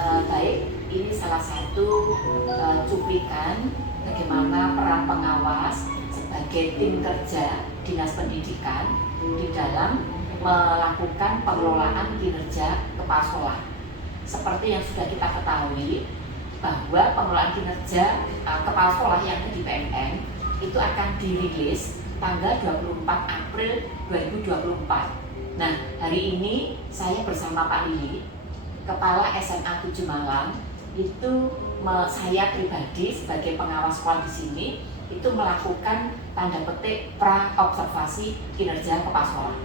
Baik, ini salah satu cuplikan bagaimana peran pengawas sebagai tim kerja Dinas Pendidikan di dalam melakukan pengelolaan kinerja kepala sekolah. Seperti yang sudah kita ketahui bahwa pengelolaan kinerja kepala sekolah yang ada di PMN itu akan dirilis tanggal 24 April 2024. Nah, hari ini saya bersama Pak Lili, Kepala SMA 7 Malang, itu saya pribadi sebagai pengawas sekolah di sini itu melakukan tanda petik pra observasi kinerja kepala sekolah.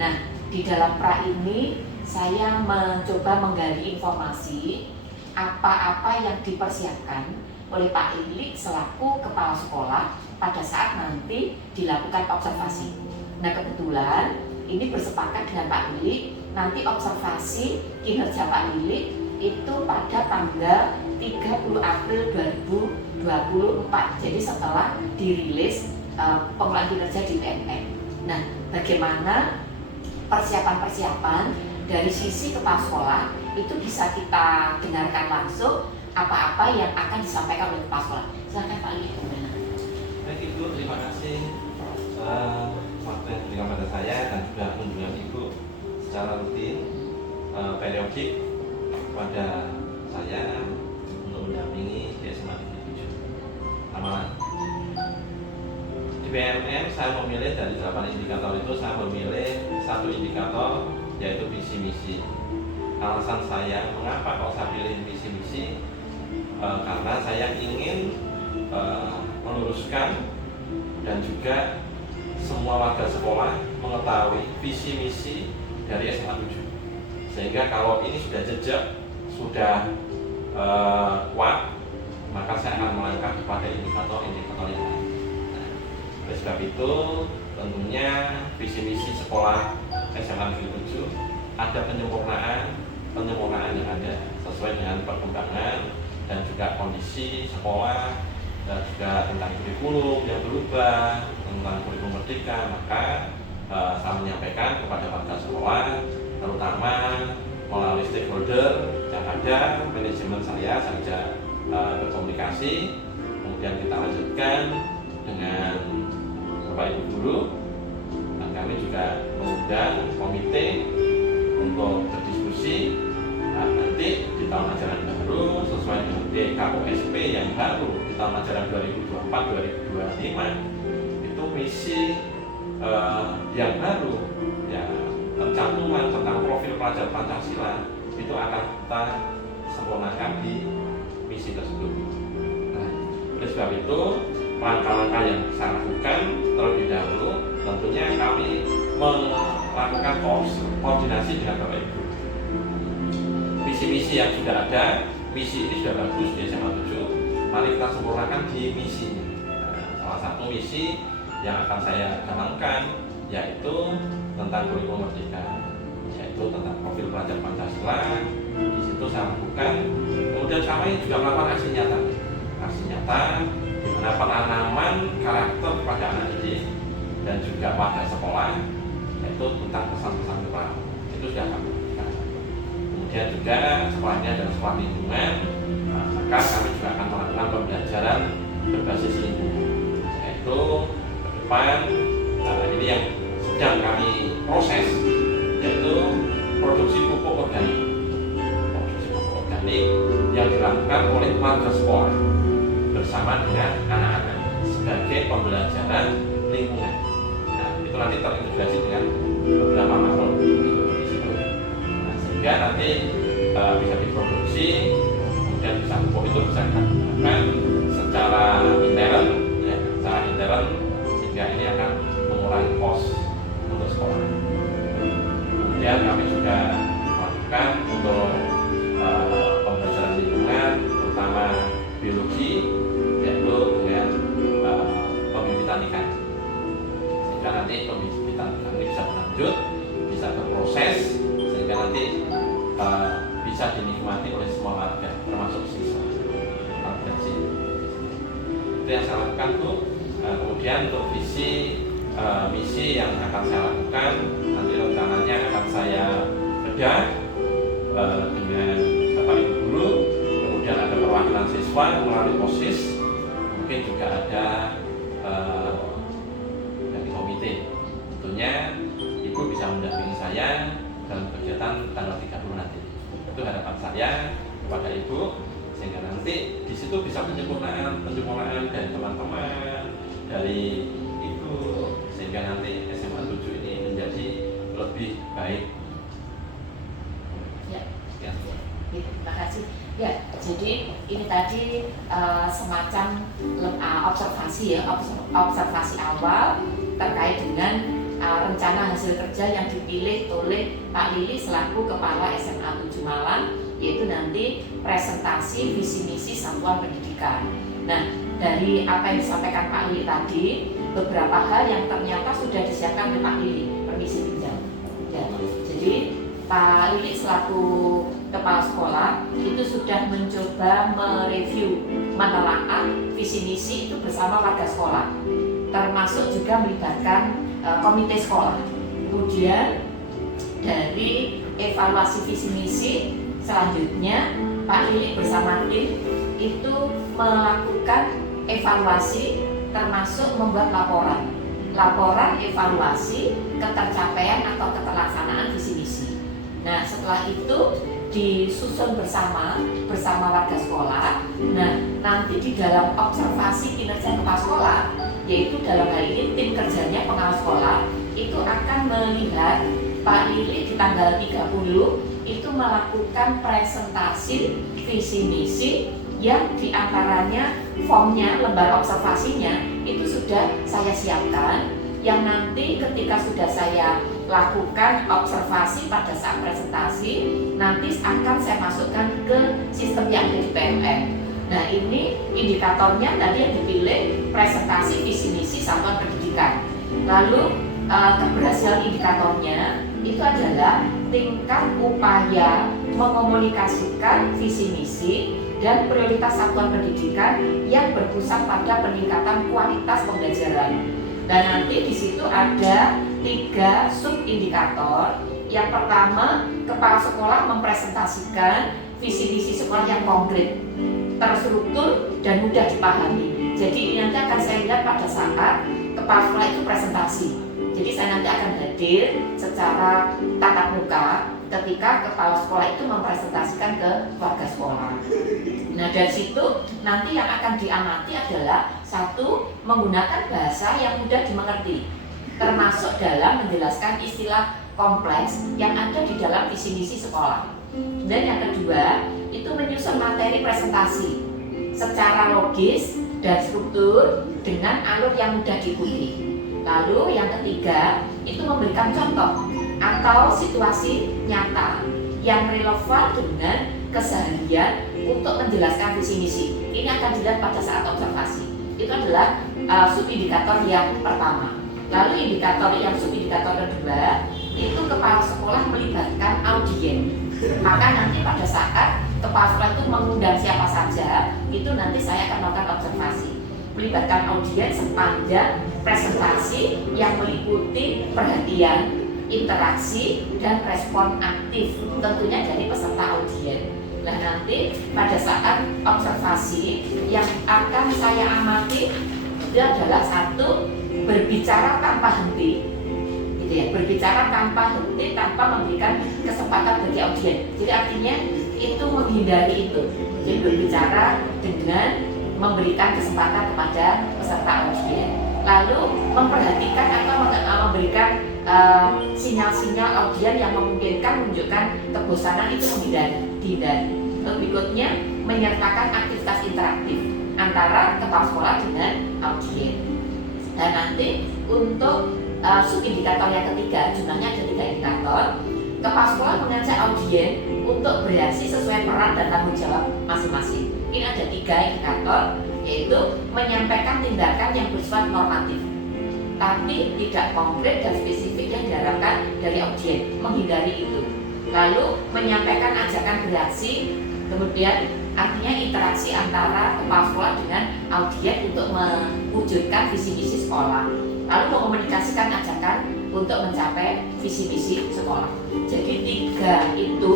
Nah, di dalam pra ini saya mencoba menggali informasi apa-apa yang dipersiapkan oleh Pak Lili selaku kepala sekolah pada saat nanti dilakukan observasi. Nah, kebetulan ini bersepakat dengan Pak Lili, nanti observasi kinerja Pak Lili itu pada tanggal 30 April 2024. Jadi setelah dirilis pengelolaan kinerja di PMN. Nah, bagaimana persiapan-persiapan dari sisi kepala sekolah itu bisa kita dengarkan langsung apa-apa yang akan disampaikan oleh kepala sekolah. Silakan Pak Lili. Baik Ibu, terima kasih waktu yang diberikan pada saya dan juga kunjungan Ibu secara rutin periodik kepada saya untuk mendampingi di SMA 7 Malang. Di PMN saya memilih dari 8 indikator itu saya memilih satu indikator yaitu visi misi. Alasan saya mengapa kalau saya pilih visi misi karena saya ingin meluruskan dan juga semua warga sekolah mengetahui visi misi dari SMA 7, sehingga kalau ini sudah jejak, sudah kuat, maka saya akan melangkah kepada indikator-indikator yang lain. Nah, oleh sebab itu tentunya visi misi sekolah SMA 7 ada penyempurnaan yang ada sesuai dengan perkembangan dan juga kondisi sekolah dan juga tentang kurikulum yang berubah, tentang kurikulum merdeka. Maka saya menyampaikan kepada warga sekolah, terutama melalui stakeholder yang ada, manajemen saya saja berkomunikasi, kemudian kita lanjutkan dengan Bapak Ibu Guru, dan kami juga mengundang komite untuk berdiskusi. Nah, nanti di tahun ajaran baru sesuai dengan DKOSP yang baru di tahun ajaran 2024-2025 itu misi yang baru ya, pencantuman tentang profil pelajar Pancasila itu akan kita sempurnakan di misi tersebut. Nah, oleh sebab itu langkah-langkah yang saya lakukan terlebih dahulu tentunya kami melakukan koordinasi dengan Bapak Ibu. Visi-misi yang sudah ada, misi ini sudah bagus di SMA 7, mari kita sempurnakan di misi. Nah, salah satu misi yang akan saya canangkan yaitu tentang kurikulum merdeka, yaitu tentang profil pelajar Pancasila. Di situ saya lakukan. Kemudian kami juga melakukan aksi nyata di mana penanaman karakter pada anak didik dan juga warga sekolah, yaitu tentang pesan-pesan moral. Itu sudah kami lakukan. Kemudian juga sekolahnya adalah sekolah lingkungan, maka kami juga akan melakukan pembelajaran berbasis lingkungan, yaitu ke depan ini yang sedang kami proses, yaitu produksi pupuk organik yang dilakukan oleh warga sekolah bersama dengan anak-anak sebagai pembelajaran lingkungan. Nah, itu nanti terintegrasi dengan beberapa makro di situ. Nah, sehingga nanti bisa diproduksi, kemudian bisa pupuk itu bisa digunakan secara intern, sehingga ini akan mengurangi kos untuk sekolah. Kemudian kami juga melakukan untuk pembelajaran lingkungan, terutama biologi, yaitu dengan pembibitan ikan, sehingga nanti pembibitan ikan ini bisa berlanjut, bisa berproses, sehingga nanti bisa dinikmati oleh semua warga, termasuk siswa. Itu yang saya lakukan, Bu. Kemudian untuk visi misi yang akan saya lakukan nanti rencananya akan saya bedah dengan Bapak Ibu siswa melalui OSIS, mungkin juga ada dari komite. Tentunya Ibu bisa mendampingi saya dalam kegiatan tanggal 30 nanti. Itu harapan saya kepada Ibu, sehingga nanti di situ bisa penyempurnaan dari teman-teman, dari Ibu, sehingga nanti SMA 7 ini menjadi lebih baik. Ya. Ya. Terima kasih. Ya, jadi ini tadi semacam observasi ya, observasi awal terkait dengan rencana hasil kerja yang dipilih oleh Pak Lili selaku Kepala SMA 7 Malang, yaitu nanti presentasi visi misi satuan pendidikan. Nah, dari apa yang disampaikan Pak Lili tadi, beberapa hal yang ternyata sudah disiapkan oleh Pak Lili. Permisi pinjam. Ya, jadi Pak Lili selaku Kepala Sekolah itu sudah mencoba mereview, menelaah visi misi itu bersama warga sekolah, termasuk juga melibatkan komite sekolah. Kemudian dari evaluasi visi misi selanjutnya Pak Lili bersama tim itu melakukan evaluasi, termasuk membuat laporan evaluasi ketercapaian atau keterlaksanaan visi misi. Nah, setelah itu disusun bersama warga sekolah. Nah, nanti di dalam observasi kinerja kepala sekolah, yaitu dalam hal ini tim kerjanya pengawas sekolah, itu akan melihat Pak Lili di tanggal 30 itu melakukan presentasi visi misi yang diantaranya formnya, lembar observasinya itu sudah saya siapkan, yang nanti ketika sudah saya lakukan observasi pada saat presentasi, nanti akan saya masukkan ke sistem yang ada di PMM. Nah, ini indikatornya tadi yang dipilih presentasi visi misi satuan pendidikan. Lalu keberhasilan indikatornya itu adalah tingkat upaya mengomunikasikan visi misi dan prioritas satuan pendidikan yang berpusat pada peningkatan kualitas pembelajaran. Dan nanti di situ ada 3 sub-indikator. Yang pertama, kepala sekolah mempresentasikan visi misi sekolah yang konkret, terstruktur, dan mudah dipahami. Jadi ini nanti akan saya lihat pada saat kepala sekolah itu presentasi. Jadi saya nanti akan hadir secara tatap muka ketika kepala sekolah itu mempresentasikan ke warga sekolah. Nah, dari situ nanti yang akan diamati adalah 1, menggunakan bahasa yang mudah dimengerti, termasuk dalam menjelaskan istilah kompleks yang ada di dalam visi misi sekolah. Dan yang kedua, itu menyusun materi presentasi secara logis dan struktur dengan alur yang mudah diikuti. Lalu yang ketiga, itu memberikan contoh atau situasi nyata yang relevan dengan keseharian untuk menjelaskan visi misi. Ini akan dilihat pada saat observasi. Itu adalah sub-indikator yang pertama. Lalu indikator yang sub-indikator kedua, itu kepala sekolah melibatkan audien. Maka nanti pada saat kepala sekolah itu mengundang siapa saja, itu nanti saya akan melakukan observasi, melibatkan audien sepanjang presentasi yang meliputi perhatian, interaksi, dan respon aktif tentunya dari peserta audien. Nah, nanti pada saat observasi yang akan saya amati itu adalah 1, berbicara tanpa henti, gitu ya, berbicara tanpa henti, tanpa memberikan kesempatan bagi audien. Jadi artinya itu menghindari itu. Jadi berbicara dengan memberikan kesempatan kepada peserta audien. Lalu memperhatikan atau memberikan sinyal-sinyal audien yang memungkinkan menunjukkan kebosanan, itu dihindari. Berikutnya, menyertakan aktivitas interaktif antara kepala sekolah dengan audien. Dan nanti untuk sub-indikator yang ketiga, jumlahnya ada 3 indikator. Kepala sekolah mengajak audien untuk bereaksi sesuai peran dan tanggung jawab masing-masing. Ini ada 3 indikator, yaitu menyampaikan tindakan yang bersifat normatif, tapi tidak konkret dan spesifik yang diharapkan dari audien, menghindari itu. Lalu menyampaikan ajakan bereaksi, kemudian artinya interaksi antara kepala sekolah dengan audien untuk mewujudkan visi misi sekolah. Lalu mengomunikasikan ajakan untuk mencapai visi misi sekolah. Jadi 3 itu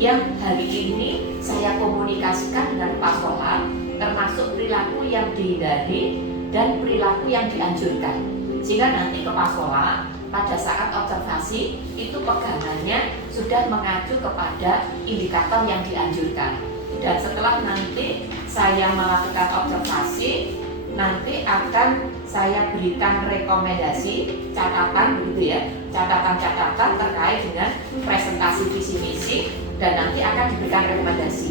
yang hari ini saya komunikasikan dengan Pak Sekolah, termasuk perilaku yang dihindari dan perilaku yang dianjurkan. Sehingga nanti Kepala Sekolah pada saat observasi itu pegangannya sudah mengacu kepada indikator yang dianjurkan. Dan setelah nanti saya melakukan observasi, nanti akan saya berikan rekomendasi, catatan begitu ya, catatan-catatan terkait dengan presentasi visi misi, dan nanti akan diberikan rekomendasi.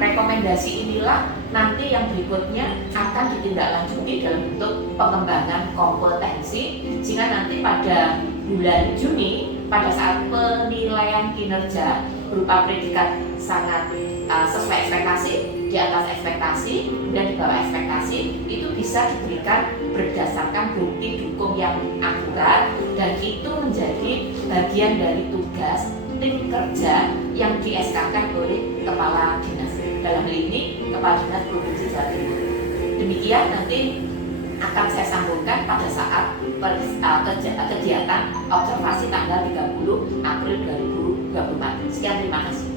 Rekomendasi inilah nanti yang berikutnya akan ditindaklanjuti dalam bentuk pengembangan kompetensi, sehingga nanti pada bulan Juni pada saat penilaian kinerja berupa predikat sangat sesuai ekspektasi, di atas ekspektasi, dan di bawah ekspektasi, itu bisa diberikan berdasarkan bukti dukung yang akurat, dan itu menjadi bagian dari tugas tim kerja yang di-SK-kan oleh Kepala Dinas, dalam hal ini Kepala Dinas Provinsi Jawa Timur. Demikian nanti akan saya sambungkan pada saat kegiatan observasi tanggal 30 April 2024. Sekian, terima kasih.